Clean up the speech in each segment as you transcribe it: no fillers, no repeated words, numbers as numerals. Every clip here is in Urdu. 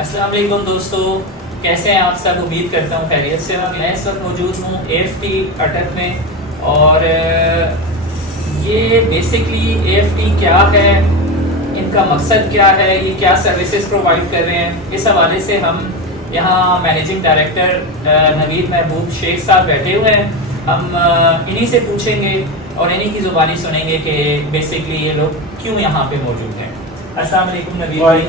السلام علیکم دوستو، کیسے ہیں آپ سب؟ امید کرتا ہوں خیریت سے ہوں. میں اس وقت موجود ہوں AFT اٹک میں، اور یہ بیسکلی AFT کیا ہے، ان کا مقصد کیا ہے، یہ کیا سروسز پرووائڈ کر رہے ہیں، اس حوالے سے ہم یہاں مینیجنگ ڈائریکٹر نوید محبوب شیخ صاحب بیٹھے ہوئے ہیں. ہم انہی سے پوچھیں گے اور انہی کی زبانی سنیں گے کہ بیسکلی یہ لوگ کیوں یہاں پہ موجود ہیں. السلام علیکم نوید بھائی،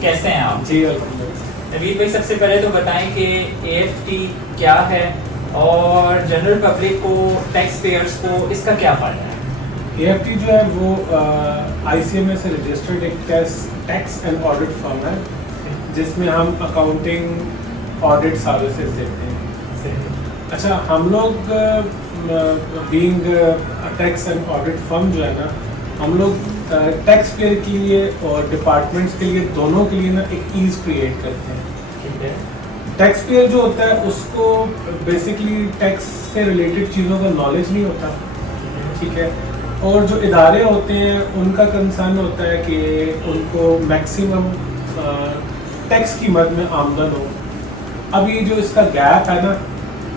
کیسے ہیں آپ؟ جی الحمدللہ. نوید بھائی سب سے پہلے تو بتائیں کہ AFT کیا ہے اور جنرل پبلک کو، ٹیکس پیئرس کو اس کا کیا فائدہ ہے؟ AFT جو ہے وہ ICMA سے رجسٹرڈ ایک ٹیکس اینڈ آڈٹ فرم ہے، جس میں ہم اکاؤنٹنگ آڈٹ سروسز دیتے ہیں. اچھا، ہم لوگ بینگ ٹیکس اینڈ آڈٹ فرم جو ہے نا، ہم لوگ ٹیکس پیئر کے لیے اور ڈپارٹمنٹس کے لیے، دونوں کے لیے نا ایک ایز کریٹ کرتے ہیں. ٹیکس پیئر جو ہوتا ہے اس کو بیسکلی ٹیکس سے ریلیٹڈ چیزوں کا نالج نہیں ہوتا، ٹھیک ہے. اور جو ادارے ہوتے ہیں ان کا کنسرن ہوتا ہے کہ ان کو میکسیمم ٹیکس کی مد میں آمدن ہو. اب یہ جو اس کا گیپ ہے نا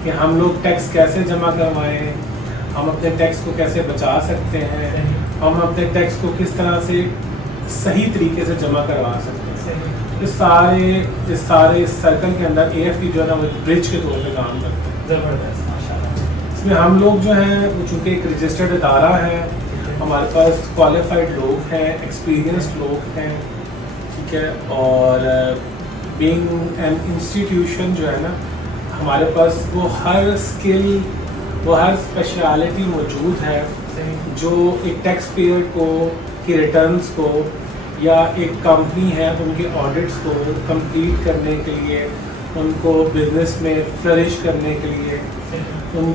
کہ ہم لوگ ٹیکس کیسے جمع کروائیں، ہم اپنے ٹیکس کو کیسے بچا سکتے ہیں، ہم اپنے ٹیکس کو کس طرح سے صحیح طریقے سے جمع کروا سکتے ہیں، اس سارے سرکل کے اندر AFT جو ہے نا وہ ایک برج کے طور پہ کام کرتے ہیں. زبردست، ماشاءاللہ. اس میں ہم لوگ جو ہیں وہ چونکہ ایک رجسٹرڈ ادارہ ہے، ہمارے پاس کوالیفائڈ لوگ ہیں، ایکسپیرینسڈ لوگ ہیں، ٹھیک ہے. اور بینگ این انسٹیٹیوشن جو ہے نا، ہمارے پاس وہ ہر اسکل، وہ ہر اسپیشلٹی موجود ہے جو ایک ٹیکس پیئر کو کی ریٹرنز کو، یا ایک کمپنی ہے ان کے آڈٹس کو کمپلیٹ کرنے کے لیے، ان کو بزنس میں فلرش کرنے کے لیے، ان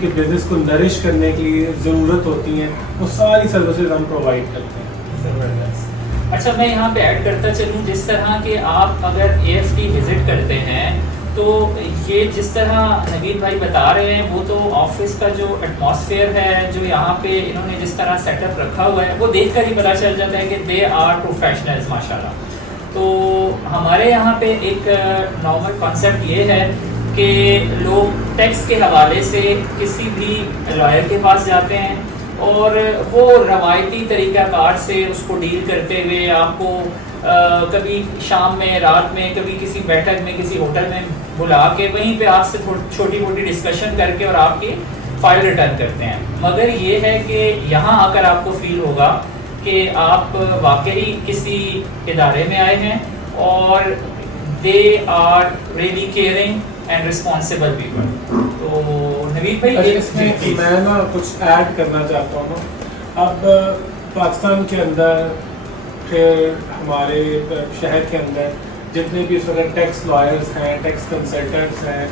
کے بزنس کو نرش کرنے کے لیے ضرورت ہوتی ہیں، وہ ساری سروسز ہم پرووائڈ کرتے ہیں. زبردست. اچھا، میں یہاں پہ ایڈ کرتا چلوں، جس طرح کہ آپ اگر AFT وزٹ کرتے ہیں تو یہ جس طرح نوید بھائی بتا رہے ہیں، وہ تو آفس کا جو ایٹماسفیئر ہے، جو یہاں پہ انہوں نے جس طرح سیٹ اپ رکھا ہوا ہے، وہ دیکھ کر ہی پتہ چل جاتا ہے کہ دے آر پروفیشنلز ماشاءاللہ. تو ہمارے یہاں پہ ایک نارمل کانسیپٹ یہ ہے کہ لوگ ٹیکس کے حوالے سے کسی بھی لائر کے پاس جاتے ہیں اور وہ روایتی طریقہ کار سے اس کو ڈیل کرتے ہوئے آپ کو کبھی شام میں، رات میں، کبھی کسی بیٹھک میں، کسی ہوٹل میں بلا کے وہیں پہ آپ سے چھوٹی موٹی ڈسکشن کر کے اور آپ کی فائل ریٹرن کرتے ہیں. مگر یہ ہے کہ یہاں آ کر آپ کو فیل ہوگا کہ آپ واقعی کسی ادارے میں آئے ہیں اور they are really caring and responsible people. تو نوید بھائی اس میں میں نا کچھ ایڈ کرنا چاہتا ہوں. اب پاکستان کے اندر، پھر ہمارے شہر کے اندر جتنے بھی اس وقت ٹیکس لائرز ہیں، ٹیکس کنسلٹنٹس ہیں،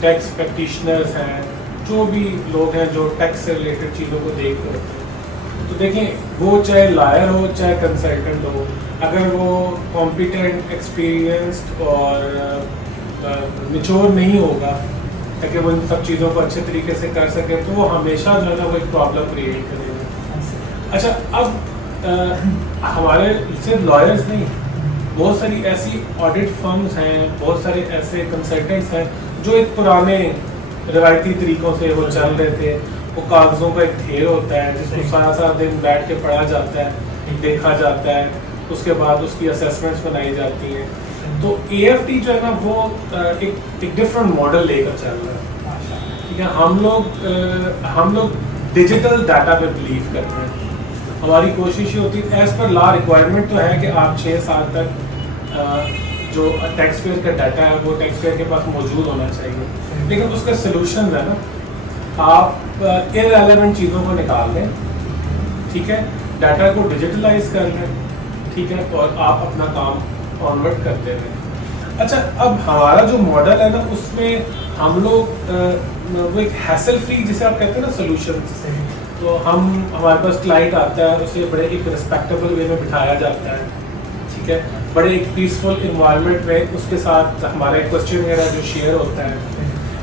ٹیکس پریکٹیشنرز ہیں، جو بھی لوگ ہیں جو ٹیکس سے ریلیٹڈ چیزوں کو دیکھ رہے ہوتے ہیں، تو دیکھیں وہ چاہے لائر ہو چاہے کنسلٹنٹ ہو، اگر وہ کمپیٹنٹ، ایکسپیرینسڈ اور میچور نہیں ہوگا تاکہ وہ ان سب چیزوں کو اچھے طریقے سے کر سکے، تو وہ ہمیشہ جو ہے نا وہ ایک پرابلم کریٹ کرے گا. اچھا، اب ہمارے صرف لائرز نہیں، بہت ساری ایسی آڈٹ فرمز ہیں، بہت سارے ایسے کنسلٹنٹس ہیں جو ایک پرانے روایتی طریقوں سے وہ چل رہے تھے. وہ کاغذوں کا ایک ڈھیر ہوتا ہے جس کو سارا دن بیٹھ کے پڑھا جاتا ہے، دیکھا جاتا ہے، اس کے بعد اس کی اسیسمنٹس بنائی جاتی ہیں. تو AFT جو ہے نا وہ ایک ڈفرینٹ ماڈل لے کر چل رہا ہے. ٹھیک ہے، ہم لوگ ڈیجیٹل ڈاٹا پہ بلیو کرتے ہیں. ہماری کوشش یہ ہوتی ہے، ایز پر لا ریکوائرمنٹ تو ہے کہ آپ 6 سال تک جو ٹیکس پیئر کا ڈاٹا ہے وہ ٹیکس پیئر کے پاس موجود ہونا چاہیے. لیکن اس کا سلوشن ہے نا، آپ ارریلیونٹ چیزوں کو نکال لیں، ٹھیک ہے، ڈاٹا کو ڈیجیٹلائز کر لیں، ٹھیک ہے، اور آپ اپنا کام آنورڈ کرتے رہیں. اچھا، اب ہمارا جو ماڈل ہے نا، اس میں ہم لوگ وہ ایک ہیسل فری، جسے آپ کہتے ہیں نا سلوشن، تو ہمارے پاس کلائنٹ آتا ہے، اسے بڑے ایک رسپیکٹیبل وے میں بٹھایا جاتا ہے، ٹھیک ہے، بڑے ایک پیسفل انوائرمنٹ میں اس کے ساتھ ہمارا ایک کوسچن وغیرہ جو شیئر ہوتا ہے،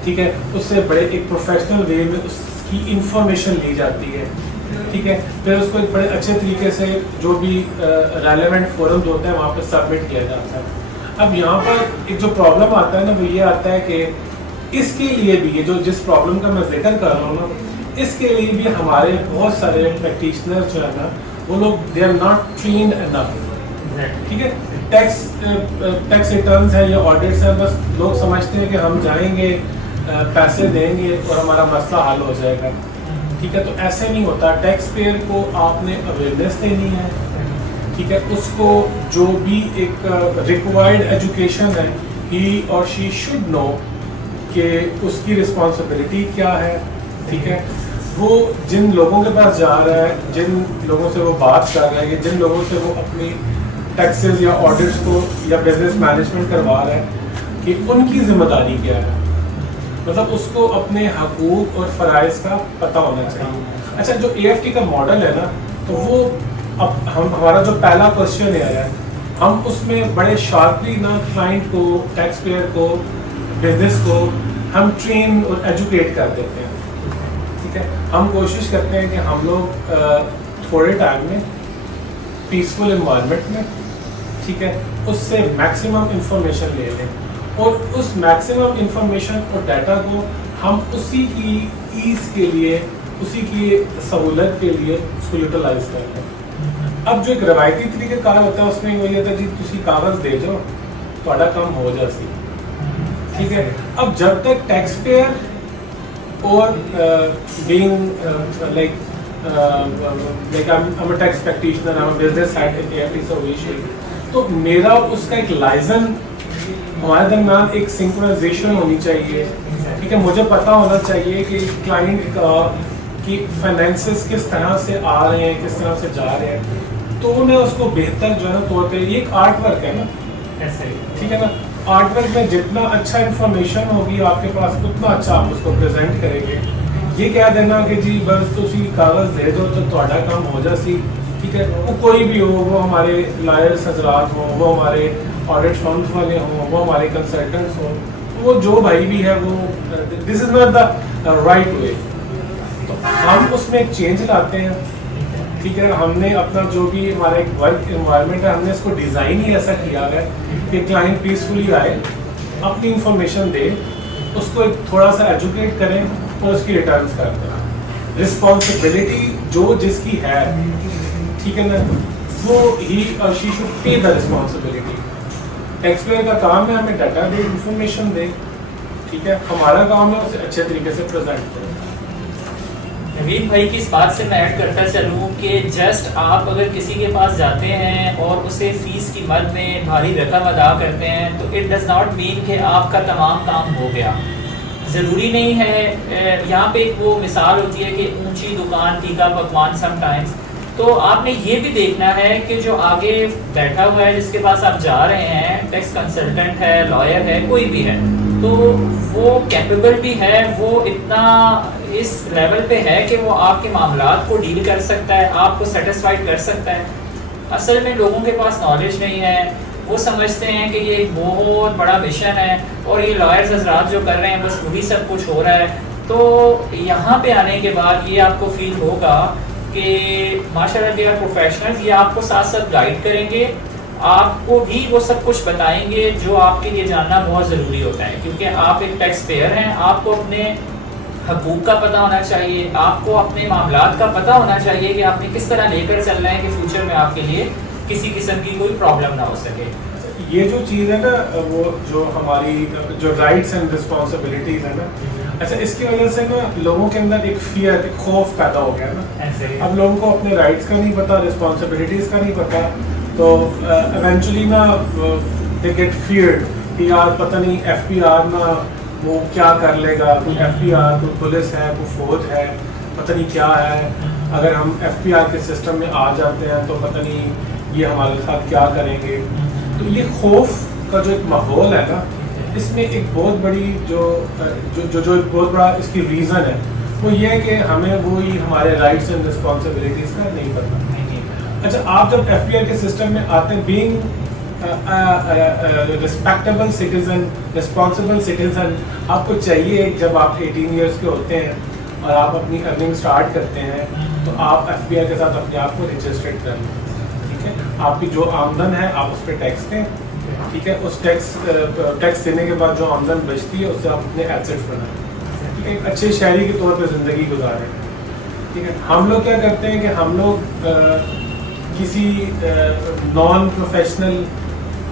ٹھیک ہے، اس سے بڑے ایک پروفیشنل وے میں اس کی انفارمیشن لی جاتی ہے، ٹھیک ہے، پھر اس کو ایک بڑے اچھے طریقے سے جو بھی ریلیونٹ فورمز ہوتے ہیں وہاں پہ سبمٹ کیا جاتا ہے. اب یہاں پر ایک جو پرابلم آتا ہے نا وہ یہ آتا ہے کہ اس کے لیے بھی یہ جو جس پرابلم کا میں ذکر کر رہا ہوں نا اس کے لیے بھی ہمارے بہت سارے پریکٹیشنر جو ہے نا وہ لوگ دے آر ناٹ ٹرینڈ انف. ٹھیک ہے, ٹیکس ریٹرنز ہیں یا آڈٹس ہیں, بس لوگ سمجھتے ہیں کہ ہم جائیں گے پیسے دیں گے اور ہمارا مسئلہ حل ہو جائے گا. ٹھیک ہے, تو ایسے نہیں ہوتا. ٹیکس پیئر کو آپ نے اویئرنیس دینی ہے. ٹھیک ہے, اس کو جو بھی ایک ریکوائرڈ ایجوکیشن ہے ہی اور شی شوڈ نو کہ اس کی رسپانسبلٹی کیا ہے. ٹھیک ہے, وہ جن لوگوں کے پاس جا رہا ہے, جن لوگوں سے وہ بات کر رہا ہے, یا جن لوگوں سے وہ اپنی ٹیکسز یا آڈٹس کو یا بزنس مینجمنٹ کروا رہا ہے کہ ان کی ذمہ داری کیا ہے. مطلب اس کو اپنے حقوق اور فرائض کا پتہ ہونا چاہیے. اچھا, جو اے ایف ٹی کا ماڈل ہے نا تو وہ اب ہمارا جو پہلا کوشچن ہے ہم اس میں بڑے شارپلی نا کلائنٹ کو, ٹیکس پیئر کو, بزنس کو ہم ٹرین اور ایجوکیٹ کر دیتے ہیں. ٹھیک ہے, ہم کوشش کرتے ہیں کہ ہم لوگ تھوڑے ٹائم میں پیسفل انوائرمنٹ میں, ٹھیک ہے, اس سے میکسیمم انفارمیشن لے لیں اور اس میکسیمم انفارمیشن اور ڈیٹا کو ہم اسی کی ایز کے لیے, اسی کی سہولت کے لیے اس کو یوٹیلائز کرتے ہیں. اب جو ایک روایتی طریقہ کار ہوتا ہے اس میں وہی ہوتا ہے جی تسی کاغذ دے جاؤ تھوڑا کام ہو جاسی. ٹھیک ہے, اب جب تک ٹیکس پیئر اور being like I'm a tax practitioner, I'm a business head at AFT Solution, تو میرا اس کا ایک لائزن ہمارے درمیان ایک سنکرونائزیشن ہونی چاہیے. ٹھیک ہے, مجھے پتہ ہونا چاہیے کہ کلائنٹ کا کہ فائنینسز کس طرح سے آ رہے ہیں, کس طرح سے جا رہے ہیں, تو میں اس کو بہتر جو ہے نا طور پہ, یہ ایک آرٹ ورک ہے نا. ٹھیک ہے نا, آرٹ ورک میں جتنا اچھا انفارمیشن ہوگی آپ کے پاس اتنا اچھا آپ اس کو پریزنٹ کریں گے. یہ کہہ دینا کہ جی بس تسی کاغذ دے دو تو تہاڈا کام ہو جاسی. ٹھیک ہے, وہ کوئی بھی ہو, وہ ہمارے لائرس حضرات ہوں, وہ ہمارے آڈٹ فرمز والے ہوں, وہ ہمارے کنسلٹنٹس ہوں, وہ جو بھائی بھی ہے وہ دس is not the right way. تو ہم اس میں ایک چینج لاتے ہیں. ٹھیک ہے, ہم نے اپنا جو بھی ہمارا ایک ورک انوائرمنٹ ہے ہم نے اس کو ڈیزائن ہی ایسا کیا ہے کہ کلائنٹ پیسفلی آئے, اپنی انفارمیشن دے, اس کو ایک تھوڑا سا ایجوکیٹ کریں اور اس کی ریٹرنس کر دیں. رسپانسبلٹی جو جس کی ہے, ٹھیک ہے نا, وہ ہی اور she should pay the responsibility. Taxpayer کا کام ہے ہمیں ڈاٹا دے, انفارمیشن دے. ٹھیک ہے, ہمارا کام ہے اسے اچھے طریقے سے پریزنٹ کریں. نوید بھائی کی اس بات سے میں ایڈ کرتا چلوں کہ جسٹ آپ اگر کسی کے پاس جاتے ہیں اور اسے فیس کی مد میں بھاری رقم ادا کرتے ہیں تو اٹ ڈز ناٹ مین کہ آپ کا تمام کام ہو گیا. ضروری نہیں ہے. یہاں پہ ایک وہ مثال ہوتی ہے کہ اونچی دکان ٹیکا پکوان سم ٹائمز. تو آپ نے یہ بھی دیکھنا ہے کہ جو آگے بیٹھا ہوا ہے جس کے پاس آپ جا رہے ہیں, ٹیکس کنسلٹنٹ ہے, لائر ہے, کوئی بھی ہے, تو وہ کیپیبل بھی ہے, وہ اتنا اس لیول پہ ہے کہ وہ آپ کے معاملات کو ڈیل کر سکتا ہے, آپ کو سیٹسفائڈ کر سکتا ہے. اصل میں لوگوں کے پاس نالج نہیں ہے, وہ سمجھتے ہیں کہ یہ ایک بہت بڑا مشن ہے اور یہ لائرز حضرات جو کر رہے ہیں بس وہی سب کچھ ہو رہا ہے. تو یہاں پہ آنے کے بعد یہ آپ کو فیل ہوگا کہ ماشاء اللہ دے آر پروفیشنلز, یہ آپ کو ساتھ ساتھ گائیڈ کریں گے, آپ کو بھی وہ سب کچھ بتائیں گے جو آپ کے لیے جاننا بہت ضروری ہوتا ہے. کیونکہ آپ ایک ٹیکس پیئر ہیں, آپ کو اپنے حقوق کا پتہ ہونا چاہیے, آپ کو اپنے معاملات کا پتہ ہونا چاہیے کہ آپ نے کس طرح لے کر چل رہے ہیں کہ فیوچر میں آپ کے لیے کسی قسم کی کوئی پرابلم نہ ہو سکے. یہ جو چیز ہے نا, وہ جو ہماری جو رائٹس اینڈ رسپانسبلٹیز ہیں نا, اچھا اس کی وجہ سے نا لوگوں کے اندر ایک فیئر, ایک خوف پیدا ہو گیا نا. اب لوگوں کو اپنے رائٹس کا نہیں پتا, رسپانسبلٹیز کا نہیں پتا, تو ایونچولی نا دے گیٹ فیئرڈ کہ یار پتہ نہیں ایف پی آر نا وہ کیا کر لے گا, کوئی ایف پی آر, کوئی پولیس ہے, کوئی فوج ہے, پتہ نہیں کیا ہے, اگر ہم ایف پی آر کے سسٹم میں آ جاتے ہیں تو پتہ نہیں یہ ہمارے ساتھ کیا کریں گے. تو یہ خوف کا جو ایک ماحول ہے نا, اس میں ایک بہت بڑی جو ایک بہت بڑا اس کی ریزن ہے وہ یہ ہے کہ ہمیں وہی ہمارے رائٹس اینڈ رسپانسبلٹیز کا نہیں پتہ. اچھا, آپ جب ایف پی آر کے سسٹم میں آتے ہیں, being respectable citizen, responsible citizen, آپ کو چاہیے جب آپ 18 ایئرس کے ہوتے ہیں اور آپ اپنی ارننگ اسٹارٹ کرتے ہیں تو آپ ایف پی آر کے ساتھ اپنے آپ کو رجسٹرڈ کر لیں. ٹھیک ہے, آپ کی جو آمدن ہے آپ اس پہ ٹیکس دیں. ٹھیک ہے. اس ٹیکس دینے کے بعد جو آمدن بچتی ہے اس سے آپ اپنے ایسٹس بنائیں, ٹھیک ہے, ایک اچھے شہری کے طور پہ زندگی گزاریں. ٹھیک ہے. ہم لوگ کیا کرتے ہیں کہ ہم لوگ کسی نان پروفیشنل,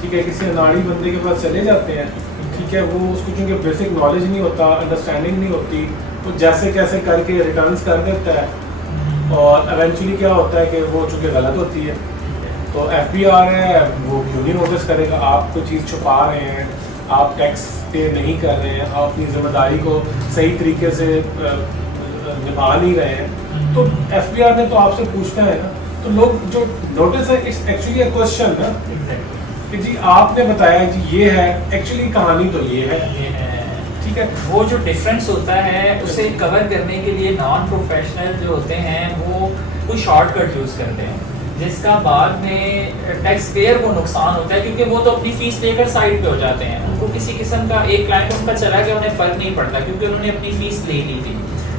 ٹھیک ہے, کسی اناڑی بندے کے پاس چلے جاتے ہیں. ٹھیک ہے. وہ اس کو چونکہ بیسک نالج نہیں ہوتا, انڈرسٹینڈنگ نہیں ہوتی, وہ جیسے کیسے کر کے ریٹرنس کر دیتا ہے, اور ایونچولی کیا ہوتا ہے کہ وہ چونکہ غلط ہوتی ہے. تو ایف بی آر ہے, وہ کیوں نہیں نوٹس کرے گا آپ کوئی چیز چھپا رہے ہیں, آپ ٹیکس پے نہیں کر رہے ہیں, آپ اپنی ذمہ داری کو صحیح طریقے سے نبھا نہیں رہے ہیں. تو ایف بی آر نے تو آپ سے پوچھنا ہے نا. تو لوگ جو نوٹس ہے اٹس ایکچولی اے کوشچن نا کہ جی آپ نے بتایا جی یہ ہے, ایکچولی کہانی تو یہ ہے. ٹھیک ہے. وہ جو ڈفرینس ہوتا ہے اسے کور کرنے کے لیے نان پروفیشنل جو ہوتے ہیں وہ کوئی شارٹ کٹ یوز کرتے ہیں, جس کا بعد میں ٹیکس پیئر کو نقصان ہوتا ہے, کیونکہ وہ تو اپنی فیس لے کر سائڈ پہ ہو جاتے ہیں. ان کو کسی قسم کا ایک کلائنٹ ان کا چلا گیا انہیں فرق نہیں پڑتا, کیونکہ انہوں نے اپنی فیس لے لی تھی.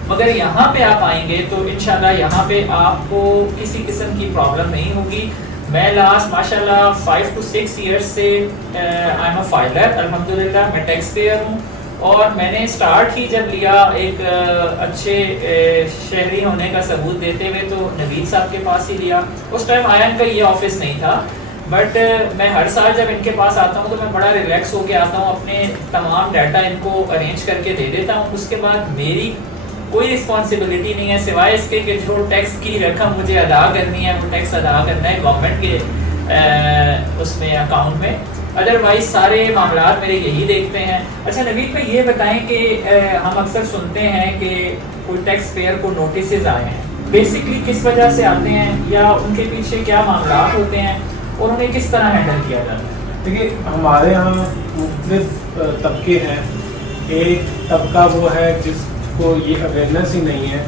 مگر یہاں پہ آپ آئیں گے تو انشاءاللہ یہاں پہ آپ کو کسی قسم کی پرابلم نہیں ہوگی. میں لاسٹ ماشاءاللہ 5 to 6 ایئرس سے آئی ایم اے فائلر, الحمدللہ میں ٹیکس پیئر ہوں. اور میں نے اسٹارٹ ہی جب لیا ایک اچھے شہری ہونے کا ثبوت دیتے ہوئے تو نوید صاحب کے پاس ہی لیا. اس ٹائم آئین کا یہ آفس نہیں تھا, بٹ میں ہر سال جب ان کے پاس آتا ہوں تو میں بڑا ریلیکس ہو کے آتا ہوں, اپنے تمام ڈیٹا ان کو ارینج کر کے دے دیتا ہوں. اس کے بعد میری کوئی رسپانسبلٹی نہیں ہے سوائے اس کے کہ جو ٹیکس کی رقم مجھے ادا کرنی ہے وہ ٹیکس ادا کرنا ہے گورنمنٹ کے اس میں اکاؤنٹ میں. ادروائز سارے معاملات میرے یہی دیکھتے ہیں. اچھا نوید بھائی یہ بتائیں کہ ہم اکثر سنتے ہیں کہ کوئی ٹیکس پیئر کو نوٹسز آئے ہیں, بیسکلی کس وجہ سے آتے ہیں یا ان کے پیچھے کیا معاملات ہوتے ہیں اور انہیں کس طرح ہینڈل کیا جاتا ہے؟ دیکھیے ہمارے یہاں مختلف طبقے ہیں. ایک طبقہ وہ ہے جس کو یہ اویئرنیس ہی نہیں ہے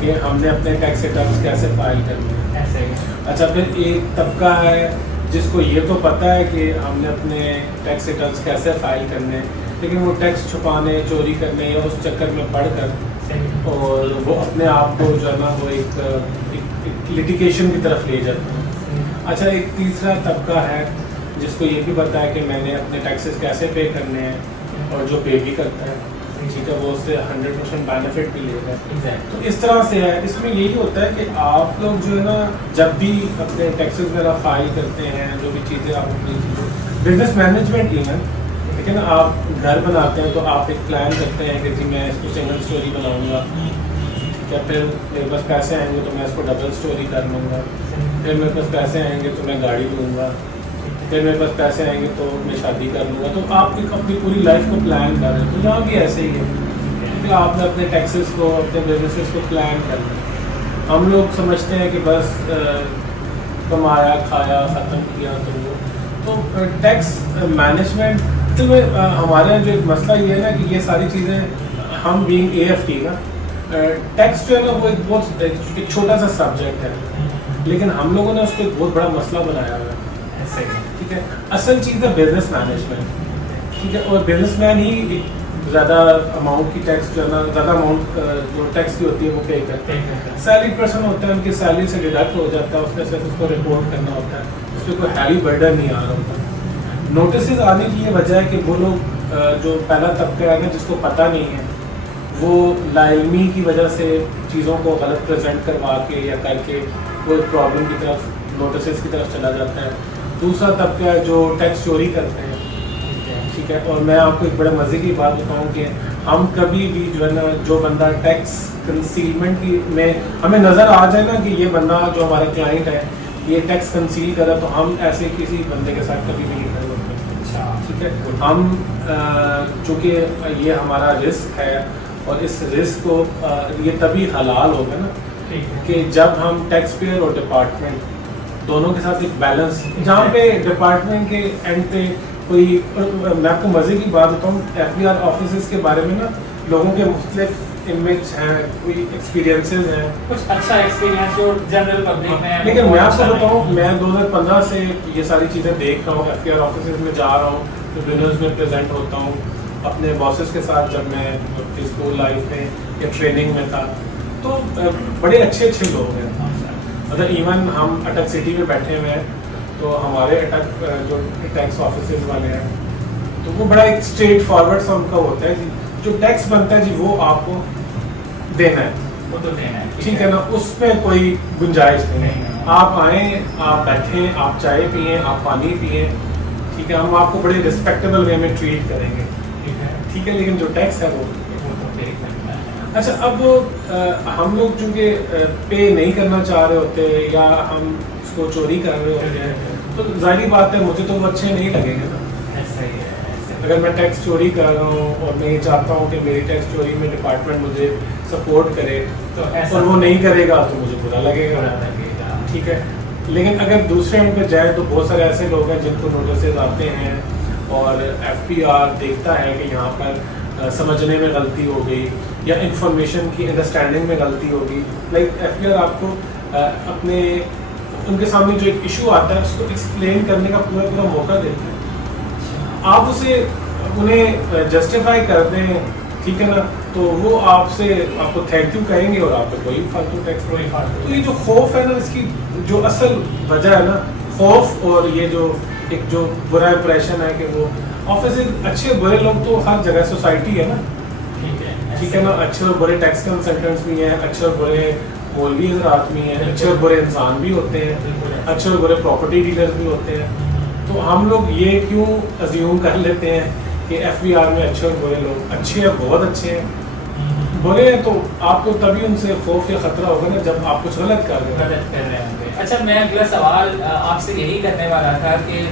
کہ ہم نے اپنے ٹیکس ریٹرنس کیسے فائل کرنے ہیں. اچھا پھر ایک طبقہ ہے جس کو یہ تو پتہ ہے کہ ہم نے اپنے ٹیکس ریٹرنس کیسے فائل کرنے, لیکن وہ ٹیکس چھپانے, چوری کرنے یا اس چکر میں پڑھ کر اور وہ اپنے آپ کو جو ہے نا وہ ایک لٹیگیشن کی طرف لے جاتے ہیں. اچھا ایک تیسرا طبقہ ہے جس کو یہ بھی پتہ ہے کہ میں نے اپنے ٹیکسز کیسے پے کرنے ہیں, اور جو پے بھی کرتا ہے ٹھیک ہے وہ اس سے 100% بینیفٹ بھی لے گا. تو اس طرح سے ہے. اس میں یہی ہوتا ہے کہ آپ لوگ جو ہے نا جب بھی اپنے ٹیکسز وغیرہ فائل کرتے ہیں, جو بھی چیزیں آپ اپنی بزنس مینجمنٹ ایون ٹھیک ہے نا, آپ گھر بناتے ہیں تو آپ ایک پلان کرتے ہیں کہ جی میں اس کو سنگل اسٹوری بناؤں گا, ٹھیک ہے, پھر میرے پاس پیسے آئیں گے تو میں اس کو ڈبل اسٹوری کر لوں گا, پھر میرے پاس پیسے آئیں گے تو میں گاڑی لوں گا, پھر میرے پاس پیسے آئیں گے تو میں شادی کر لوں گا. تو آپ ایک اپنی پوری لائف کو پلان کر رہے ہیں. تو یہاں بھی ایسے ہی ہے کہ آپ نے اپنے ٹیکسز کو, اپنے بزنسز کو پلان کر لیا. ہم لوگ سمجھتے ہیں کہ بس کمایا کھایا ختم کیا. تو ٹیکس مینجمنٹ میں ہمارے یہاں جو ایک مسئلہ یہ ہے نا کہ یہ ساری چیزیں ہم بینگ اے ایف ٹی نا, ٹیکس جو ہے نا وہ ایک بہت ایک چھوٹا سا سبجیکٹ ہے, لیکن ہم لوگوں نے اس کو ایک بہت بڑا مسئلہ بنایا ہوا ہے. ٹھیک ہے. اصل چیز ہے بزنس مینجمنٹ. ٹھیک ہے. اور بزنس مین ہی زیادہ اماؤنٹ کی ٹیکس جو ہے نا, زیادہ اماؤنٹ جو ٹیکس کی ہوتی ہے وہ پے کرتے ہیں. سیلری پرسن ہوتا ہے, ان کی سیلری سے ڈیڈکٹ ہو جاتا ہے, اس میں صرف اس کو رپورٹ کرنا ہوتا ہے, اس پہ کوئی ہیوی برڈن نہیں آ رہا ہوتا. نوٹسز آنے کی یہ وجہ ہے کہ وہ لوگ جو پہلا طبقہ ہے نا جس کو پتہ نہیں ہے, وہ لا علمی کی وجہ سے چیزوں کو غلط پریزنٹ کروا کے یا کر کے وہ ایک پرابلم کی طرف, نوٹسز کی طرف چلا جاتا ہے. دوسرا طبقہ ہے جو ٹیکس چوری کرتے ہیں. ٹھیک ہے. اور میں آپ کو ایک بڑے مزے کی بات بتاؤں کہ ہم کبھی بھی جو ہے نا, جو بندہ ٹیکس کنسیلمنٹ کی میں ہمیں نظر آ جائے نا کہ یہ بندہ جو ہمارا کلائنٹ ہے یہ ٹیکس کنسیل کرا, تو ہم ایسے کسی بندے کے ساتھ کبھی نہیں کھڑے ہوتے. ٹھیک ہے. ہم چونکہ یہ ہمارا رسک ہے, اور اس رسک کو یہ تبھی حلال ہوگا نا کہ جب ہم ٹیکس پیئر اور ڈپارٹمنٹ دونوں کے ساتھ ایک بیلنس, جہاں پہ ڈپارٹمنٹ کے اینڈ پہ کوئی, میں آپ کو مزے کی بات بتاؤں, ایف بی آر آفیسز کے بارے میں نا لوگوں کے مختلف امیج ہیں, کوئی ایکسپیرینسز ہیں, کچھ اچھا ایکسپیرینس جو جنرل پبلک میں. لیکن میں آپ کو بتاؤں میں 2015 سے یہ ساری چیزیں دیکھ رہا ہوں, ایف بی آر آفیسز میں جا رہا ہوں, ویبینرز میں پریزنٹ ہوتا ہوں اپنے باسز کے ساتھ, جب میں اپنی اسکول لائف میں یا ٹریننگ میں تھا, تو بڑے اچھے اچھے لوگ ہیں. مطلب ایون ہم اٹک سٹی میں بیٹھے ہوئے ہیں تو ہمارے اٹک جو ٹیکس آفیسز والے ہیں تو وہ بڑا ایک اسٹریٹ فارورڈ سا ان کا ہوتا ہے جی، جو ٹیکس بنتا ہے جی وہ آپ کو دینا ہے، وہ تو دینا ہے، ٹھیک ہے نا، اس میں کوئی گنجائش نہیں ہے. آپ آئیں، آپ بیٹھیں، آپ چائے پئیں، آپ پانی پئیں، ٹھیک ہے، ہم آپ کو بڑے رسپیکٹیبل وے میں ٹریٹ کریں گے، ٹھیک ہے، لیکن جو ٹیکس ہے وہ اچھا. اب ہم لوگ چونکہ پے نہیں کرنا چاہ رہے ہوتے یا ہم اس کو چوری کر رہے ہوتے ہیں تو ظاہری بات ہے مجھے تو وہ اچھے نہیں لگیں گے نا. اگر میں ٹیکس چوری کر رہا ہوں اور میں یہ چاہتا ہوں کہ میری ٹیکس چوری میں ڈپارٹمنٹ مجھے سپورٹ کرے اور وہ نہیں کرے گا تو مجھے برا لگے گا، ٹھیک ہے. لیکن اگر دوسرے اینڈ پہ جائے تو بہت سارے ایسے لوگ ہیں جن کو نوٹسز آتے ہیں اور ایف پی آر دیکھتا ہے کہ یہاں پر سمجھنے میں غلطی ہو گئی یا انفارمیشن کی انڈرسٹینڈنگ میں غلطی ہوگی. لائک ایف پی آر آپ کو اپنے ان کے سامنے جو ایک ایشو آتا ہے اس کو ایکسپلین کرنے کا پورا پورا موقع دیتے ہیں. آپ اسے انہیں جسٹیفائی کر دیں، ٹھیک ہے نا، تو وہ آپ کو تھینک یو کہیں گے اور آپ کو کوئی فالتو ٹیکس نہیں. تو یہ جو خوف ہے نا، اس کی جو اصل وجہ ہے نا خوف، اور یہ جو ایک جو برا امپریشن ہے کہ وہ آفس اچھے برے لوگ تو ہر جگہ سوسائٹی ہے نا، ٹھیک ہے نا، اچھے اور برے ٹیکس کنسلٹنٹس بھی ہیں، اچھے اور برے مولوی حضرات بھی ہیں، اچھے اور برے انسان بھی ہوتے ہیں، اچھے اور برے پراپرٹی ڈیلرز بھی ہوتے ہیں. تو ہم لوگ یہ کیوں ازیوم کر لیتے ہیں کہ ایف بی آر میں اچھے اور برے لوگ اچھے ہیں، بہت اچھے ہیں، برے ہیں تو آپ کو تبھی ان سے خوف یا خطرہ ہوگا نا جب آپ کچھ غلط کر رہے ہوں گے. اچھا، میں اگلا سوال آپ سے یہی کرنے والا تھا کہ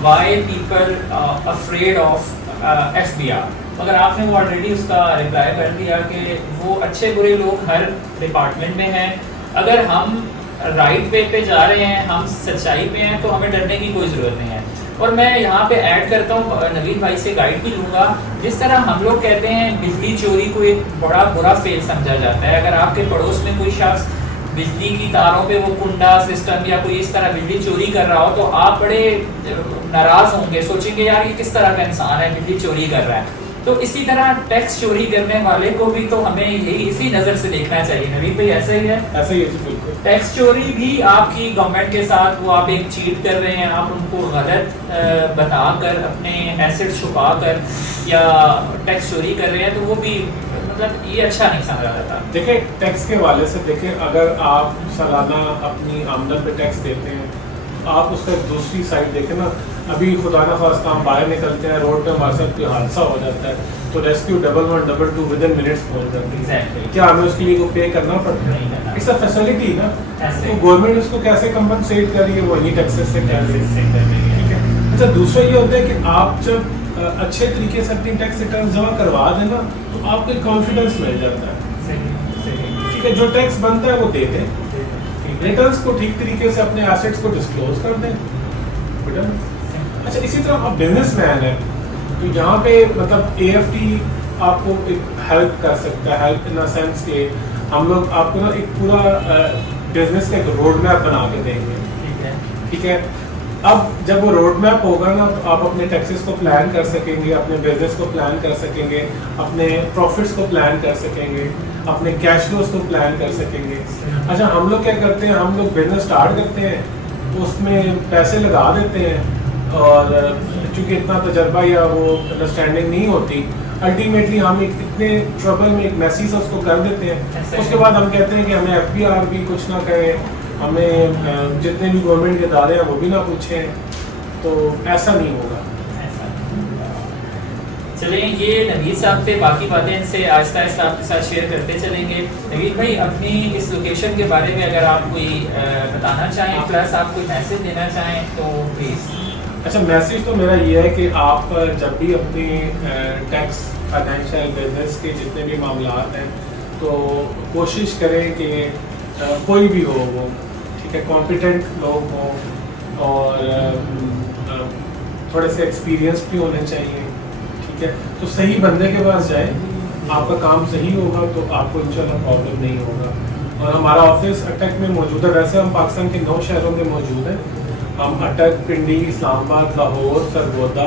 why people afraid of F B R, مگر آپ نے وہ آلریڈی اس کا رپلائی کر دیا کہ وہ اچھے برے لوگ ہر ڈپارٹمنٹ میں ہیں. اگر ہم رائٹ وے پہ جا رہے ہیں، ہم سچائی پہ ہیں تو ہمیں ڈرنے کی کوئی ضرورت نہیں ہے. اور میں یہاں پہ ایڈ کرتا ہوں، نوید بھائی سے گائیڈ بھی لوں گا. جس طرح ہم لوگ کہتے ہیں بجلی چوری کو ایک بڑا برا فیل سمجھا جاتا ہے، اگر آپ کے پڑوس میں کوئی شخص بجلی کی تاروں پہ وہ کنڈا سسٹم یا کوئی اس طرح بجلی چوری کر رہا ہو تو آپ بڑے ناراض ہوں گے، سوچیں گے یار یہ کس طرح کا انسان ہے بجلی چوری کر رہا ہے. تو اسی طرح ٹیکس چوری کرنے والے کو بھی تو ہمیں یہی اسی نظر سے دیکھنا چاہیے. نوید بھائی ایسا ہی ہے؟ ایسا ہی ہے بالکل. ٹیکس چوری بھی آپ کی گورنمنٹ کے ساتھ وہ آپ ایک چیٹ کر رہے ہیں، آپ ان کو غلط بتا کر اپنے ایسٹ چھپا کر یا ٹیکس چوری کر رہے ہیں، تو وہ بھی مطلب یہ اچھا نہیں سمجھا جاتا. دیکھیں ٹیکس کے حوالے سے دیکھیں، اگر آپ سالانہ اپنی آمدن پہ ٹیکس دیتے ہیں آپ اس کا دوسری سائڈ دیکھیں نا. ابھی خدا نہ خواستہ ہم باہر نکلتے ہیں، روڈ پہ ہمارے ساتھ کوئی حادثہ ہو جاتا ہے تو ریسکیو 112 2 ود ان منٹس پہنچ جاتی ہے. کیا ہمیں اس کے لیے کو پے کرنا پڑتا ہے؟ اٹس اے فیسلٹی نا. تو گورنمنٹ اس کو کیسے کمپنسیٹ کر رہی ہے، وہ انہیں ٹیکسز سے کر رہی ہے، ٹھیک ہے. اچھا، دوسرا یہ ہوتا ہے کہ آپ جب اچھے طریقے سے اپنی ٹیکس ریٹرن جمع کروا دیں نا تو آپ کو ایک کانفیڈنس مل جاتا ہے، ٹھیک ہے. جو ٹیکس بنتا ہے وہ دے دیں، ریٹرنس کو ٹھیک طریقے سے اپنے ایسٹس کو ڈسکلوز کر دیں. اچھا، اسی طرح آپ بزنس مین ہیں تو یہاں پہ مطلب اے ایف ٹی آپ کو ایک ہیلپ کر سکتا ہے، ہیلپ ان سینس کہ ہم لوگ آپ کو نا ایک پورا بزنس کا ایک روڈ میپ بنا کے دیں گے، ٹھیک ہے. اب جب وہ روڈ میپ ہوگا نا تو آپ اپنے ٹیکسز کو پلان کر سکیں گے، اپنے بزنس کو پلان کر سکیں گے، اپنے پروفٹس کو پلان کر سکیں گے، اپنے کیش فلوز کو پلان کر سکیں گے. اچھا، ہم لوگ کیا کرتے ہیں، ہم لوگ بزنس اسٹارٹ کرتے ہیں اس میں پیسے لگا دیتے ہیں اور چونکہ اتنا تجربہ یا وہ انڈرسٹینڈنگ نہیں ہوتی، الٹیمیٹلی ہم ایک اتنے ٹربل میں ایک میسی سے اس کو کر دیتے ہیں. اس کے بعد ہم کہتے ہیں کہ ہمیں ایف بی آر بھی کچھ نہ کہیں، ہمیں جتنے بھی گورنمنٹ کے ادارے ہیں وہ بھی نہ پوچھیں. تو ایسا نہیں ہوگا. چلیں، یہ نوید صاحب تھے، باقی باتیں ان سے آہستہ آہستہ آپ کے ساتھ شیئر کرتے چلیں گے. نوید بھائی، اپنی اس لوکیشن کے بارے میں اگر آپ کوئی بتانا چاہیں پلس آپ کوئی میسج دینا چاہیں تو پلیز. اچھا، میسیج تو میرا یہ ہے کہ آپ جب بھی اپنی ٹیکس فائنینشیل بزنس کے جتنے بھی معاملات ہیں تو کوشش کریں کہ کوئی بھی ہو وہ، ٹھیک ہے، کمپیٹنٹ لوگ ہوں اور تھوڑے سے ایکسپیرینس بھی ہونے چاہیے، ٹھیک ہے. تو صحیح بندے کے پاس جائیں، آپ کا کام صحیح ہوگا تو آپ کو انشاءاللہ پرابلم نہیں ہوگا. اور ہمارا آفس اٹک میں موجود ہے. ویسے ہم پاکستان کے 9 شہروں میں موجود ہیں. ہم اٹک، پنڈی، اسلام آباد، لاہور، سرگودا